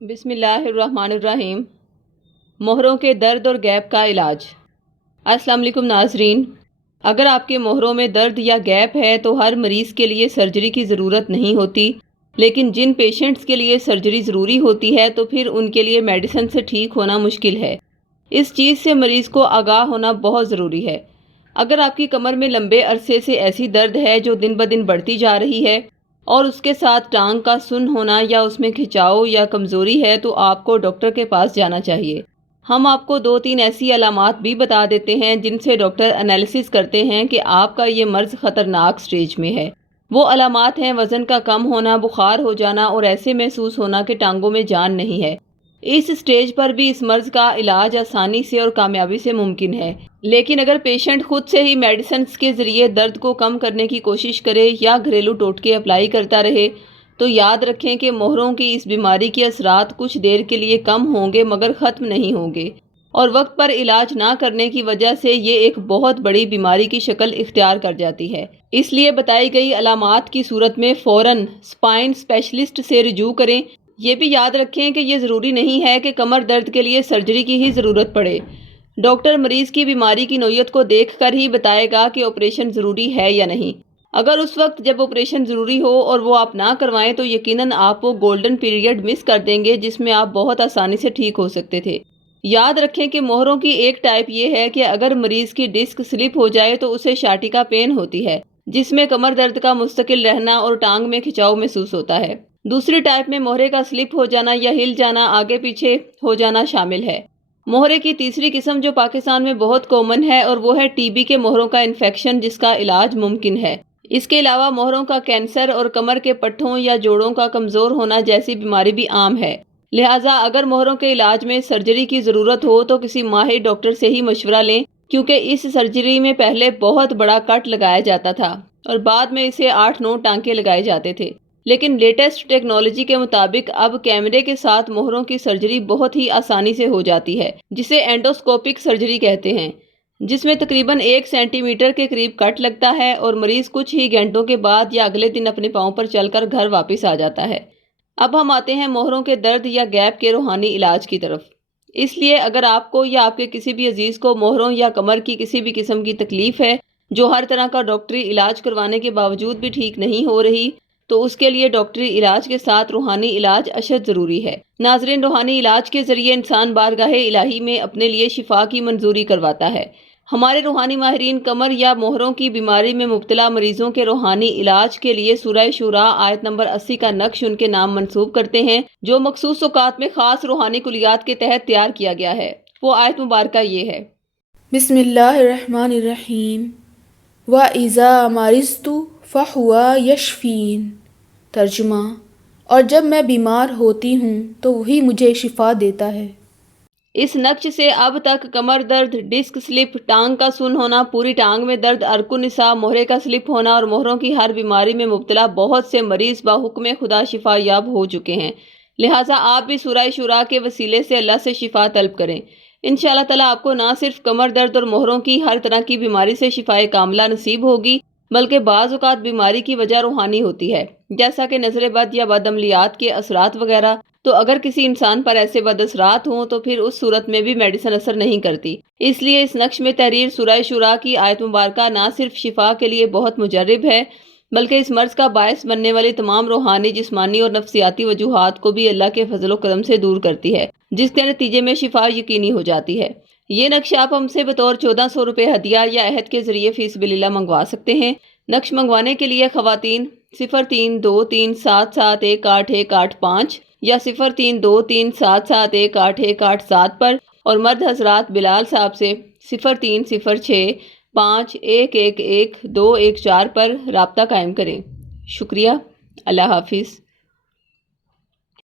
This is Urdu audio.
بسم اللہ الرحمن الرحیم۔ مہروں کے درد اور گیپ کا علاج۔ السلام علیکم ناظرین، اگر آپ کے مہروں میں درد یا گیپ ہے تو ہر مریض کے لیے سرجری کی ضرورت نہیں ہوتی، لیکن جن پیشنٹس کے لیے سرجری ضروری ہوتی ہے تو پھر ان کے لیے میڈیسن سے ٹھیک ہونا مشکل ہے۔ اس چیز سے مریض کو آگاہ ہونا بہت ضروری ہے۔ اگر آپ کی کمر میں لمبے عرصے سے ایسی درد ہے جو دن بدن بڑھتی جا رہی ہے اور اس کے ساتھ ٹانگ کا سن ہونا یا اس میں کھچاؤ یا کمزوری ہے تو آپ کو ڈاکٹر کے پاس جانا چاہیے۔ ہم آپ کو 2-3 ایسی علامات بھی بتا دیتے ہیں جن سے ڈاکٹر انالیسس کرتے ہیں کہ آپ کا یہ مرض خطرناک سٹیج میں ہے۔ وہ علامات ہیں وزن کا کم ہونا، بخار ہو جانا اور ایسے محسوس ہونا کہ ٹانگوں میں جان نہیں ہے۔ اس سٹیج پر بھی اس مرض کا علاج آسانی سے اور کامیابی سے ممکن ہے، لیکن اگر پیشنٹ خود سے ہی میڈیسنز کے ذریعے درد کو کم کرنے کی کوشش کرے یا گھریلو ٹوٹکے اپلائی کرتا رہے تو یاد رکھیں کہ مہروں کی اس بیماری کے اثرات کچھ دیر کے لیے کم ہوں گے مگر ختم نہیں ہوں گے، اور وقت پر علاج نہ کرنے کی وجہ سے یہ ایک بہت بڑی بیماری کی شکل اختیار کر جاتی ہے۔ اس لیے بتائی گئی علامات کی صورت میں فوراً اسپائن اسپیشلسٹ سے رجوع کریں۔ یہ بھی یاد رکھیں کہ یہ ضروری نہیں ہے کہ کمر درد کے لیے سرجری کی ہی ضرورت پڑے۔ ڈاکٹر مریض کی بیماری کی نوعیت کو دیکھ کر ہی بتائے گا کہ آپریشن ضروری ہے یا نہیں۔ اگر اس وقت جب آپریشن ضروری ہو اور وہ آپ نہ کروائیں تو یقیناً آپ وہ گولڈن پیریڈ مس کر دیں گے جس میں آپ بہت آسانی سے ٹھیک ہو سکتے تھے۔ یاد رکھیں کہ مہروں کی ایک ٹائپ یہ ہے کہ اگر مریض کی ڈسک سلپ ہو جائے تو اسے شاٹیکا پین ہوتی ہے، جس میں کمر درد کا مستقل رہنا اور ٹانگ میں کھچاؤ محسوس ہوتا ہے۔ دوسری ٹائپ میں مہرے کا سلپ ہو جانا یا ہل جانا، آگے پیچھے ہو جانا شامل ہے۔ مہرے کی تیسری قسم جو پاکستان میں بہت کامن ہے اور وہ ہے ٹی بی کے مہروں کا انفیکشن جس کا علاج ممکن ہے۔ اس کے علاوہ مہروں کا کینسر اور کمر کے پٹھوں یا جوڑوں کا کمزور ہونا جیسی بیماری بھی عام ہے۔ لہٰذا اگر مہروں کے علاج میں سرجری کی ضرورت ہو تو کسی ماہر ڈاکٹر سے ہی مشورہ لیں، کیونکہ اس سرجری میں پہلے بہت بڑا کٹ لگایا جاتا تھا اور بعد میں اسے 8-9 ٹانکے لگائے جاتے تھے، لیکن لیٹسٹ ٹیکنالوجی کے مطابق اب کیمرے کے ساتھ مہروں کی سرجری بہت ہی آسانی سے ہو جاتی ہے، جسے اینڈوسکوپک سرجری کہتے ہیں، جس میں تقریباً 1 سینٹی میٹر کے قریب کٹ لگتا ہے اور مریض کچھ ہی گھنٹوں کے بعد یا اگلے دن اپنے پاؤں پر چل کر گھر واپس آ جاتا ہے۔ اب ہم آتے ہیں مہروں کے درد یا گیپ کے روحانی علاج کی طرف۔ اس لیے اگر آپ کو یا آپ کے کسی بھی عزیز کو مہروں یا کمر کی کسی بھی قسم کی تکلیف ہے جو ہر طرح کا ڈاکٹری علاج کروانے کے باوجود بھی ٹھیک نہیں ہو رہی، تو اس کے لیے ڈاکٹری علاج کے ساتھ روحانی علاج اشد ضروری ہے۔ ناظرین، روحانی علاج کے ذریعے انسان بارگاہ الہی میں اپنے لیے شفا کی منظوری کرواتا ہے۔ ہمارے روحانی ماہرین کمر یا مہروں کی بیماری میں مبتلا مریضوں کے روحانی علاج کے لیے سورہ شورا آیت نمبر 80 کا نقش ان کے نام منسوب کرتے ہیں، جو مخصوص اوقات میں خاص روحانی کلیات کے تحت تیار کیا گیا ہے۔ وہ آیت مبارکہ یہ ہے: بسم اللہ الرحمن الرحیم وَإِذَا مَرِضْتُ فَهُوَ يَشْفِينِ۔ ترجمہ: اور جب میں بیمار ہوتی ہوں تو وہی مجھے شفا دیتا ہے۔ اس نقش سے اب تک کمر درد، ڈسک سلپ، ٹانگ کا سن ہونا، پوری ٹانگ میں درد، عرق النساء، مہرے کا سلپ ہونا اور مہروں کی ہر بیماری میں مبتلا بہت سے مریض بحکم خدا شفا یاب ہو چکے ہیں۔ لہٰذا آپ بھی سورہ شورا کے وسیلے سے اللہ سے شفا طلب کریں۔ انشاءاللہ تعالیٰ آپ کو نہ صرف کمر درد اور مہروں کی ہر طرح کی بیماری سے شفائے کاملہ نصیب ہوگی، بلکہ بعض اوقات بیماری کی وجہ روحانی ہوتی ہے، جیسا کہ نظر بد یا بد عملیات کے اثرات وغیرہ۔ تو اگر کسی انسان پر ایسے بد اثرات ہوں تو پھر اس صورت میں بھی میڈیسن اثر نہیں کرتی۔ اس لیے اس نقش میں تحریر سورہ شورا کی آیت مبارکہ نہ صرف شفا کے لیے بہت مجرب ہے، بلکہ اس مرض کا باعث بننے والی تمام روحانی، جسمانی اور نفسیاتی وجوہات کو بھی اللہ کے فضل و کرم سے دور کرتی ہے، جس کے نتیجے میں شفا یقینی ہو جاتی ہے۔ یہ نقش آپ ہم سے بطور 1400 روپے ہدیہ یا عہد کے ذریعے فی سبیل اللہ منگوا سکتے ہیں۔ نقش منگوانے کے لیے خواتین 0323771885 یا 0323771887 پر، اور مرد حضرات بلال صاحب سے 030651111214 پر رابطہ قائم کریں۔ شکریہ۔ اللہ حافظ۔